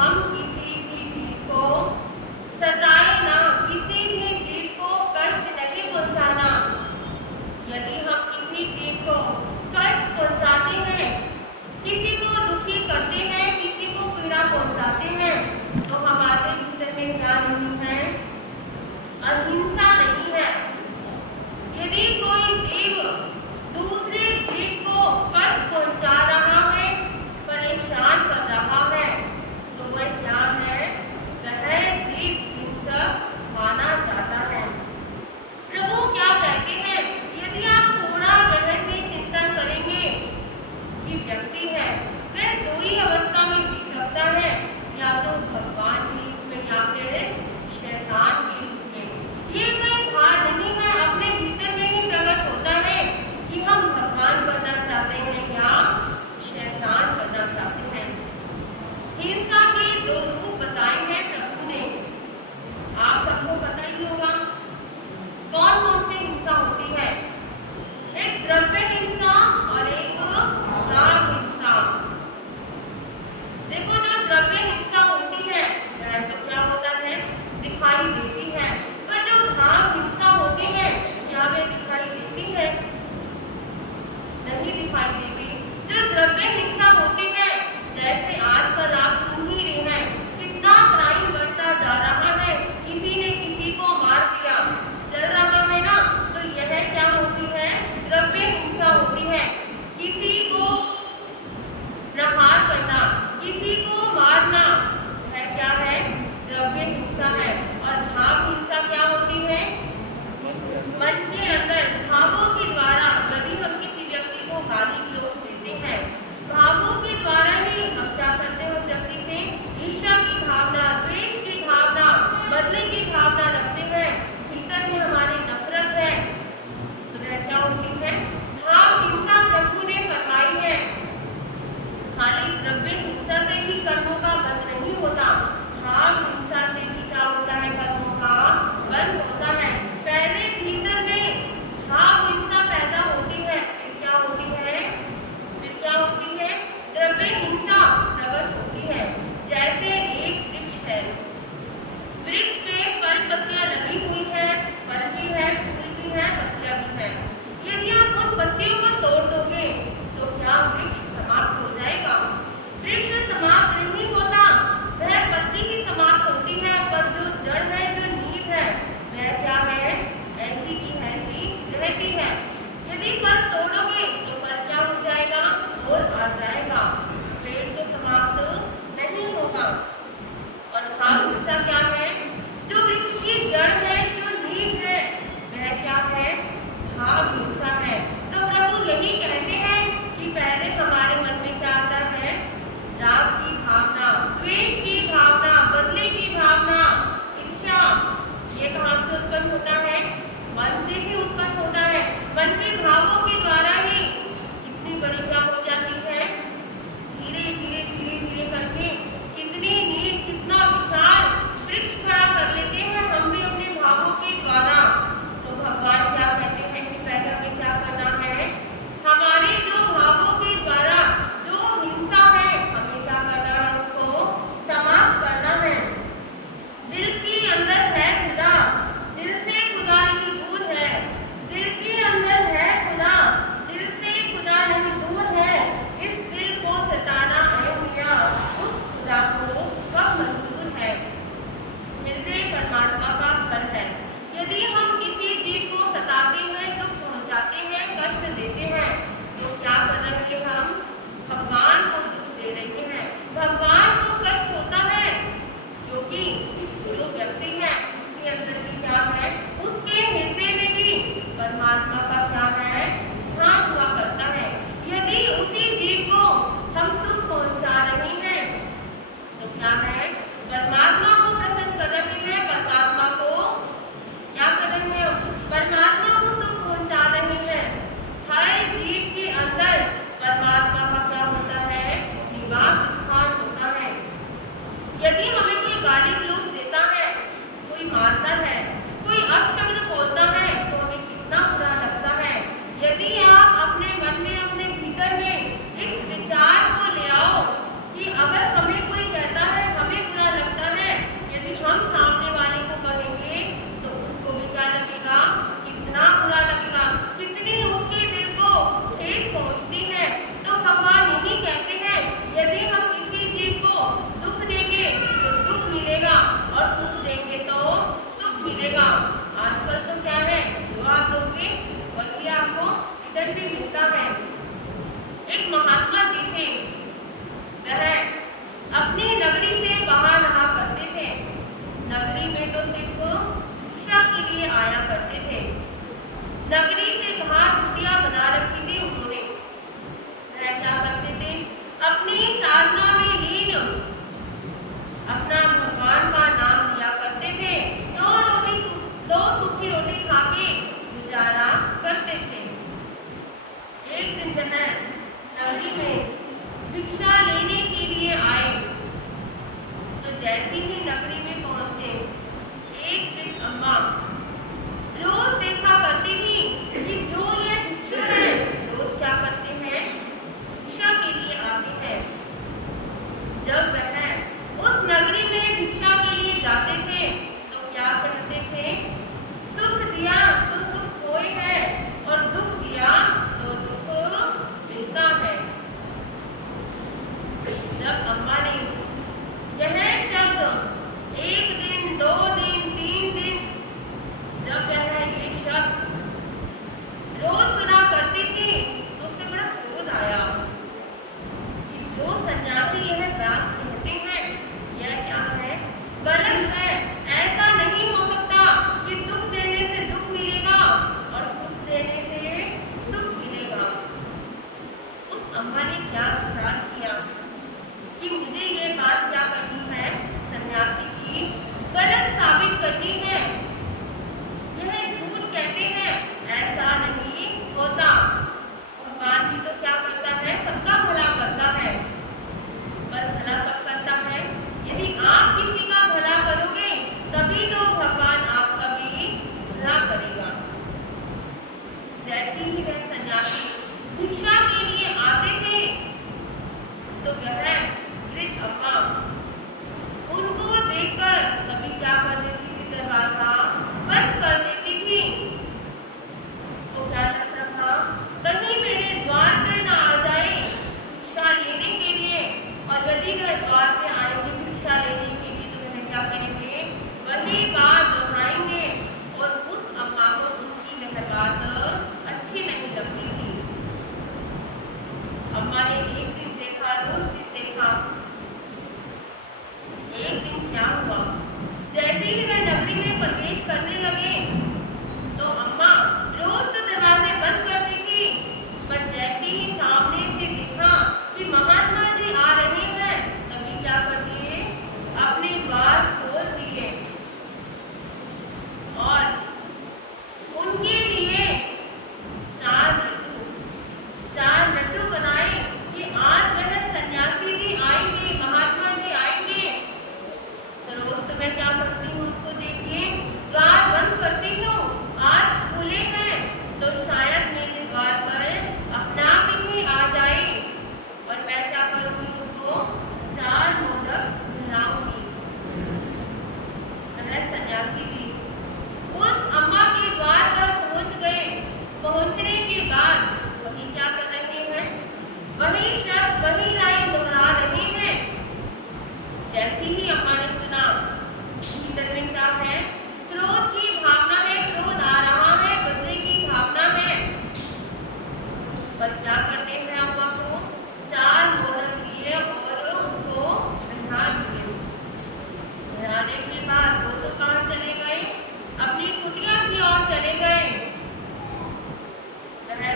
हम किसी भी जीव को सताए ना, किसी भी जीव को कष्ट नहीं पहुंचाना। यदि हम किसी जीव को कष्ट पहुंचाते हैं, किसी को दुखी करते हैं, किसी को पीड़ा पहुंचाते हैं, तो हमारे भीतर में क्या नहीं है? अहिंसा नहीं है। यदि कोई जीव दूसरे जीव को कष्ट पहुंचा रहा है, परेशान कर रहा है, तो वह क्या है? वह जीव हिंसक माना जाता है। प्रभु क्या कहते हैं? यदि आप थोड़ा गहन में चिंतन करेंगे कि व्यक्ति है वह दो ही अवस्था में जी सकता है, या तो भगवान के रूप में या फिर शैतान के रूप में। ये कोई भार नहीं है, अपने भीतर में ही प्रकट होता है कि हम भगवान बनना चाहते हैं या आया करते थे। नगरी से बाहर कुटिया बना रखी थी उन्होंने। वह क्या करते थे, अपनी साधना में लीन अपना भगवान का नाम लिया करते थे। दो सूखी रोटी खा के गुजारा करते थे। एक दिन वह नगरी में भिक्षा लेने के लिए आए, तो जैसे ही नगरी में पहुंचे, एक दिन अम्मा रोज देखा करती थी कि जो ये भिक्षु है रोज क्या करते हैं, भिक्षा के लिए आते हैं। जब वह उस नगरी में भिक्षा के लिए जाते थे तो क्या कहते थे, सुख दिया तो सुख होए है और दुख दिया तो दुख मिलता है। जब अम्मा ने यह शब्द एक दिन, 2 दिन, 3 दिन, जब वह ये शब्द रोज सुना करती थी तो उसे बड़ा क्रोध आया कि जो सन्यासी यह बात कहते हैं यह क्या है, गलत है। ऐसा नहीं हो सकता कि दुख देने से दुख मिलेगा और सुख देने से सुख मिलेगा। उस अम्मा ने क्या विचार किया कि मुझे ये बात क्या करनी है, सन्यासी की गलत साबित करनी है। यह झूठ कहते हैं, ऐसा नहीं होता। भगवान भी तो क्या करता है, सबका भला करता है। पर भला कब करता है, यदि आप किसी का भला करोगे तभी तो भगवान आपका भी भला करेगा। जैसे ही वह सन्यासी भिक्षा के लिए आते थे तो वह वृद्ध अम्मा उनको देखकर कभी क्या कर देती थी, दरवाजा बंद कर देती थी। उसको क्या लगता था, कहीं मेरे द्वार पर ना आ जाए भिक्षा लेने के लिए, और यदि वह द्वार पे आएंगे भिक्षा लेने के लिए तो वह क्या करेंगे, वही बात दोहराएंगे और उस अम्मा को उनकी वह बात अच्छी नहीं लगती थी। अम्मा ने एक दिन देखा, 2 दिन देखा। एक दिन क्या हुआ, जैसे ही वह नगरी में प्रवेश करने लगे तो अम्मा रोज तो दरवाजे बंद करती थी, पर जैसे ही सामने से देखा कि महात्मा जी आ रहे हैं तभी क्या कर दिए, अपने द्वार खोल दिए और उनके लिए 4 लड्डू बनाए कि आज वह सन्यासी जी आएंगे, महात्मा जी आएंगे। तो रोज तो मैं क्या करती हूँ, उसको देख के द्वार बंद करती हूँ, आज खुले हैं तो शायद मेरे द्वार पर अपने आप ही आ जाए और मैं क्या करूँगी, उसको 4 मोदक खिलाऊंगी। सन्यासी जी उस अम्मा के द्वार पर पहुँच गए। पहुँचने के बाद वही क्या कर रहे हैं, वही शब्द, वही लाइन दोहरा रहे हैं। जैसे ही अम्मा ने सुना, भीतर में क्या है, क्रोध की भावना है, क्रोध आ रहा है, बदले की भावना है। पर क्या करते हैं, अम्मा को 4 मोदक दिए और उनको बिठा दिए। बिठाने के बाद वो तो कहाँ चले गए, अपनी कुटिया की ओर चले गए। वह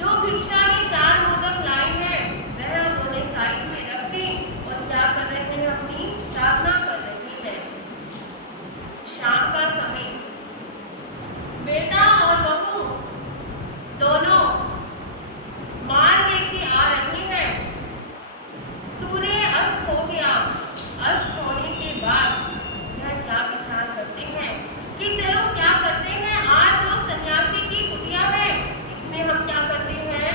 जो भिक्षा की 4 मोदक लाई है वह उन्होंने साइड में रख दी और क्या कर रहे हैं, अपनी साधना कर रही है। शाम का समय, बेटा और बहू दोनों माल लेके आ रही हैं। सूर्य अस्त हो गया। अस्त होने के बाद यह क्या विचार करते हैं कि चलो क्या करते हैं, आज जो सन्यासी की कुटिया है इसमें हम क्या करते हैं,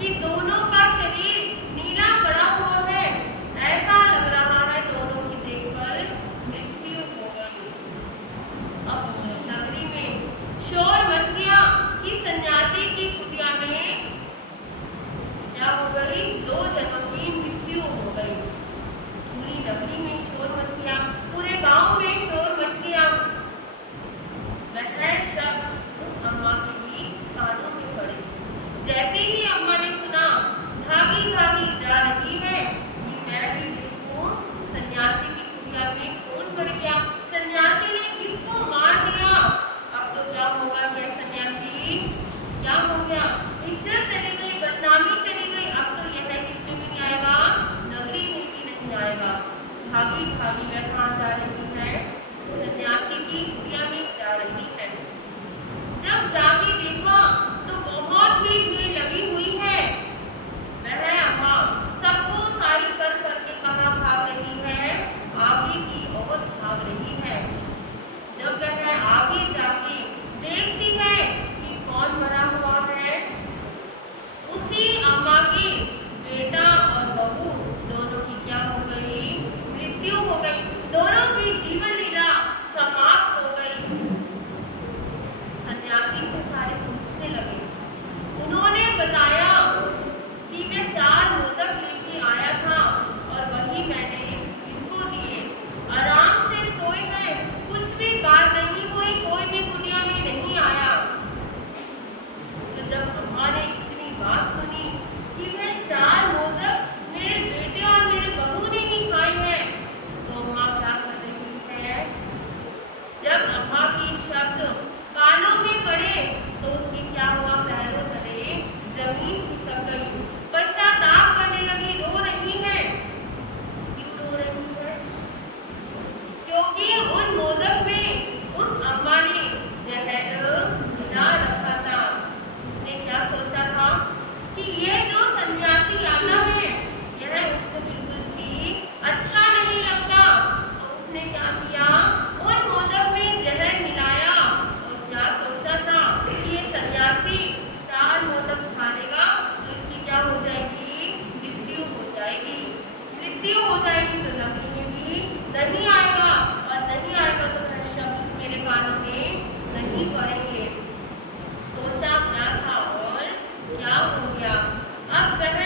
कि दोनों का शरीर नीला पड़ा हुआ है। ऐसा लग रहा है दोनों की देखकर मृत्यु हो गई। अब नगरी में शोर मच गया कि सन्यासी की कुटिया में क्या हो गई, 2 जनों की मृत्यु हो गई। पूरी नगरी में शोर मच गया, पूरे गांव में शोर मच गया। वह शब्द उस अम्मा के भी कानों में पड़े। जैसे ही अम्मा ने सुना, भागी भागी जा रही है कि मैं भी देखूं सन्यासी की कुटिया में कौन मर गया, सन्यासी ने किसको मार दिया। अब तो क्या होगा, क्या सन्यासी क्या हो गया, इज्जत चली गई, बदनामी चली गई। अब तो यह किसमें भी नहीं आएगा, नगरी में भी नहीं आएगा। भागी भागी वह कहाँ जा रही है, सन्यासी की कुटिया में जा रही है। जब जाके देखा तो बहुत ही भीड़ लगी हुई है। वह अम्मा सबको साइड कर करके कहाँ भाग रही है, आगे की ओर भाग रही है। जब वह आगे जाके देखती है कि कौन मरा हुआ है, उसी अम्मा की बेटा और बहू दोनों की क्या हो गई, मृत्यु हो गई। दोनों की जीवन लीला समाप्त हो गई। सन्यासी से सारे पूछने लगे। उन्होंने बताया कि मैं 4 मोदक लेके आया था और वही मैंने इनको दिए। आराम से सोए हैं, कुछ भी बात नहीं हुई, कोई भी कुटिया में नहीं आया। तो जब अम्मा ने इतनी बात सुनी कि वह 4 मोदक मेरे बेटे और मेरे बहू ने ही खाए हैं, तो अम्मा क्या कर रही है, जब अम्मा की शब्द कानों में पड़े तो उसकी क्या हुआ, पैरों तले जमीन खिसक गई। पश्चाताप करने लगी, रो रही है। क्यों रो रही है, क्योंकि उन मोदक में उस अम्मा ने जहर मिला रखा था। उसने क्या सोचा था कि यह जो सन्यासी आता है यह उसको बिल्कुल भी अच्छा नहीं लगता। तो उसने क्या किया, उन मोदक में जहर मिलाया और क्या सोचा था कि ये सन्यासी 4 मोदक खा लेगा तो इसकी क्या हो जाएगी, मृत्यु हो जाएगी। मृत्यु हो जाएगी तो नगरी में भी नहीं आएगा, और नहीं आएगा तो वह शब्द मेरे कानों में नहीं पड़ेंगे। सोचा क्या था और क्या हो गया। अब वह